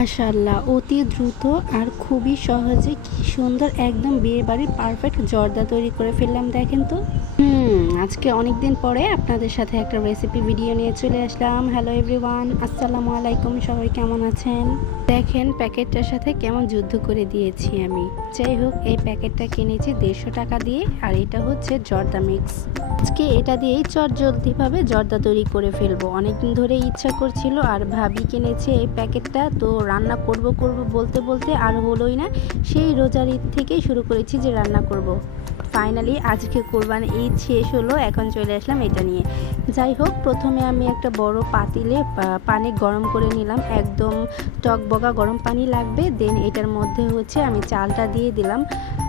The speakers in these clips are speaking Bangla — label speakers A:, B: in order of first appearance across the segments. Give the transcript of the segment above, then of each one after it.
A: মাশাল্লাহ অতি দ্রুত আর খুবই সহজে কি সুন্দর একদম বিয়ে বাড়ির পারফেক্ট জর্দা তৈরি করে ফেললাম, দেখেন তো। আজকে অনেক দিন পরে আপনাদের সাথে একটা রেসিপি ভিডিও নিয়ে চলে আসলাম। হ্যালো এভরিওয়ান আসসালামু আলাইকুম, সবাই কেমন আছেন? দেখেন প্যাকেটটার সাথে কেমন যুদ্ধ করে দিয়েছি আমি। যাই হোক, এই প্যাকেটটা কিনেছি দেড়শো টাকা দিয়ে, আর এটা হচ্ছে জর্দা মিক্স আজকে এটা দিয়েই চট জলদিভাবে জর্দা তৈরি করে ফেলব। অনেকদিন ধরে ইচ্ছা করছিল আর ভাবি কিনেছে এই প্যাকেটটা তো রান্না করব করব বলতে বলতে আর হলোই না, সেই রোজার ঈদ থেকেই শুরু করেছি যে রান্না করব। ফাইনালি আজকে কোরবান ঈদ শেষ হলো, এখন চলে আসলাম এটা নিয়ে। যাই হোক, প্রথমে আমি একটা বড় পাতিলে পানি গরম করে নিলাম। একদম টক বগা গরম পানি লাগবে দেন এটার মধ্যে হচ্ছে আমি চালটা দিয়ে দিলাম।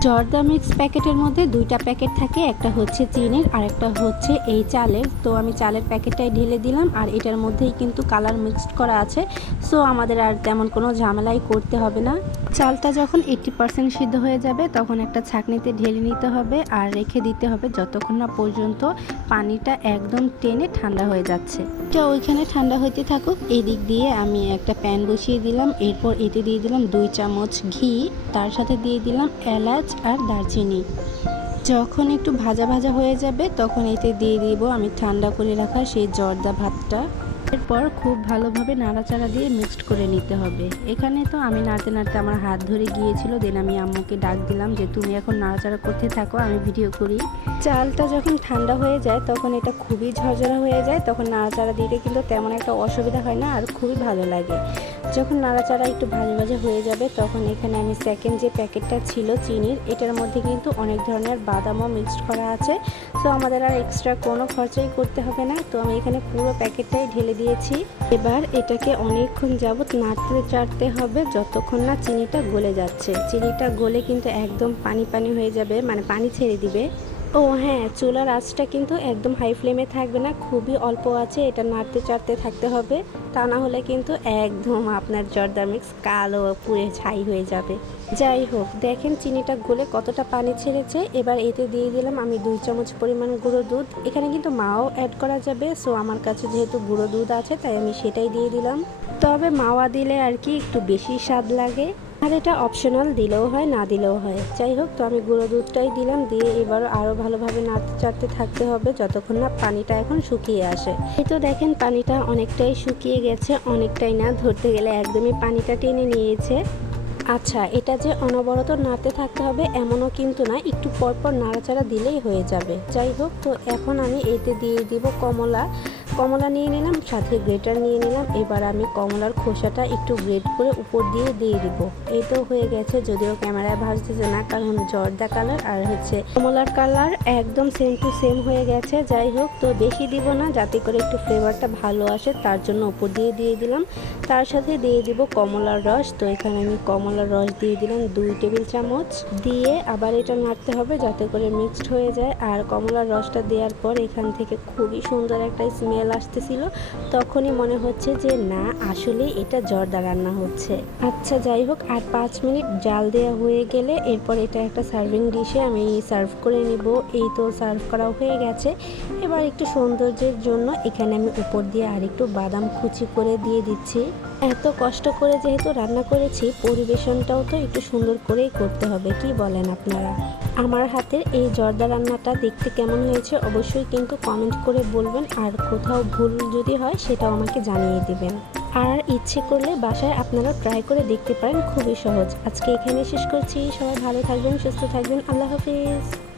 A: জর্দা মিক্স প্যাকেটের মধ্যে দুইটা প্যাকেট থাকে, একটা হচ্ছে চিনির আর একটা হচ্ছে এই চালের। তো আমি চালের প্যাকেটটাই ঢেলে দিলাম আর এটার মধ্যেই কিন্তু কালার মিক্সড করা আছে। সো আমাদের আর তেমন কোনো ঝামেলাই করতে হবে না। চালটা যখন এইটটি পার্সেন্ট সিদ্ধ হয়ে যাবে, তখন একটা ছাঁকনিতে ঢেলে নিতে হবে আর রেখে দিতে হবে যতক্ষণ না পর্যন্ত পানিটা একদম টেনে ঠান্ডা হয়ে যাচ্ছে। তো ওইখানে ঠান্ডা হইতে থাকুক এই দিক দিয়ে আমি একটা প্যান বসিয়ে দিলাম, এরপর এতে দিয়ে দিলাম দুই চামচ ঘি, তার সাথে দিয়ে দিলাম এলাচ আর দারচিনি। যখন একটু ভাজা ভাজা হয়ে যাবে, তখন এতে দিয়ে দিব আমি ঠান্ডা করে রাখা সেই জর্দা ভাতটা। এরপর খুব ভালোভাবে নাড়াচাড়া দিয়ে মিক্সড করে নিতে হবে। এখানে তো আমি নাড়তে নাড়তে আমার হাত ধরে গিয়েছিল দেন আমি আম্মুকে ডাক দিলাম যে, তুমি এখন নাড়াচাড়া করতে থাকো, আমি ভিডিও করি। চালটা যখন ঠান্ডা হয়ে যায়, তখন এটা খুবই ঝরঝরা হয়ে যায়, তখন নাড়াচাড়া দিতে কিন্তু তেমন একটা অসুবিধা হয় না আর খুবই ভালো লাগে। যখন নাড়াচাড়া একটু ভাজে ভাজা হয়ে যাবে, তখন এখানে আমি সেকেন্ড যে প্যাকেটটা ছিল চিনির, এটার মধ্যে কিন্তু অনেক ধরনের বাদামও মিক্সড করা আছে। তো আমাদের আর এক্সট্রা কোনো খরচাই করতে হবে না। তো আমি এখানে পুরো প্যাকেটটাই ঢেলে দিয়েছি। এবার এটাকে অনেকক্ষণ যাবৎ নাড়তে চাড়তে হবে যতক্ষণ না চিনিটা গলে যাচ্ছে। চিনিটা গলে কিন্তু একদম পানি পানি হয়ে যাবে মানে পানি ছেড়ে দিবে। ও হ্যাঁ চুলার আঁচটা কিন্তু একদম হাই ফ্লেমে থাকবে না, খুবই অল্প আছে, এটা নাড়তে চাড়তে থাকতে হবে। তা না হলে কিন্তু একদম আপনার জর্দা মিক্স কালো পুড়ে ছাই হয়ে যাবে। যাই হোক, দেখেন চিনিটা গলে কতটা পানি ছেড়েছে। এবার এতে দিয়ে দিলাম আমি দুই চামচ পরিমাণ গুঁড়ো দুধ। এখানে কিন্তু মাও অ্যাড করা যাবে সো আমার কাছে যেহেতু গুঁড়ো দুধ আছে, তাই আমি সেটাই দিয়ে দিলাম। তবে মাওয়া দিলে আর কি একটু বেশি স্বাদ লাগে। আর এটা অপশনাল দিলেও হয়, না দিলেও হয়। যাই হোক, তো আমি গুঁড়ো দুধটাই দিলাম, দিয়ে এবার আরও ভালোভাবে নাড়তে চাড়তে থাকতে হবে যতক্ষণ না পানিটা এখন শুকিয়ে আসে। এই তো দেখেন, পানিটা অনেকটাই শুকিয়ে গেছে, অনেকটাই না, ধরতে গেলে একদমই পানিটা টেনে নিয়েছে। আচ্ছা এটা যে অনবরত নাড়তে থাকতে হবে, এমনও কিন্তু না, একটু পরপর নাড়াচাড়া দিলেই হয়ে যাবে। যাই হোক, তো এখন আমি এতে দিয়ে দিব কমলা। কমলা নিয়ে নিলাম, সাথে গ্রেটার নিয়ে নিলাম। এবার আমি কমলার খোসাটা একটু গ্রেট করে উপর দিয়ে দিয়ে দিব। এই তো হয়ে গেছে, যদিও ক্যামেরায় ভাসতেছে না, কারণ জর্দা কালার আর হচ্ছে কমলার কালার একদম সেম টু সেম হয়ে গেছে। যাই হোক, তো বেশি দিব না, যাতে করে একটু ফ্লেভারটা ভালো আসে, তার জন্য উপর দিয়ে দিয়ে দিলাম। তার সাথে দিয়ে দিব কমলার রস। তো এখানে আমি কমলার রস দিয়ে দিলাম দুই টেবিল চামচ। দিয়ে আবার এটা নাড়তে হবে, যাতে করে মিক্সড হয়ে যায়। আর কমলার রসটা দেওয়ার পর এখান থেকে খুবই সুন্দর একটা স্মেল আসতেছিল, তখনই মনে হচ্ছে যে না, আসলে এটা জর্দা রান্না হচ্ছে। আচ্ছা যাই হোক, আর পাঁচ মিনিট জাল দেওয়া হয়ে গেলে এরপর এটা একটা সার্ভিং ডিশে আমি সার্ভ করে নিব। এই তো সার্ভ করা হয়ে গেছে। এবার একটু সৌন্দর্যের জন্য এখানে আমি উপর দিয়ে আর একটু বাদাম কুচি করে দিয়ে দিচ্ছি। এত কষ্ট করে যেহেতু রান্না করেছি, পরিবেশনটাও তো একটু সুন্দর করেই করতে হবে, কি বলেন আপনারা? আমার হাতের এই জর্দা রান্নাটা দেখতে কেমন হয়েছে অবশ্যই কিন্তু কমেন্ট করে বলবেন, আর কোথাও ভুল যদি হয় সেটাও আমাকে জানিয়ে দিবেন। আর ইচ্ছে করলে বাসায় আপনারা ট্রাই করে দেখতে পারেন, খুবই সহজ। আজকে এখানে শেষ করছি, সবাই ভালো থাকবেন, সুস্থ থাকবেন, আল্লাহ হাফিজ।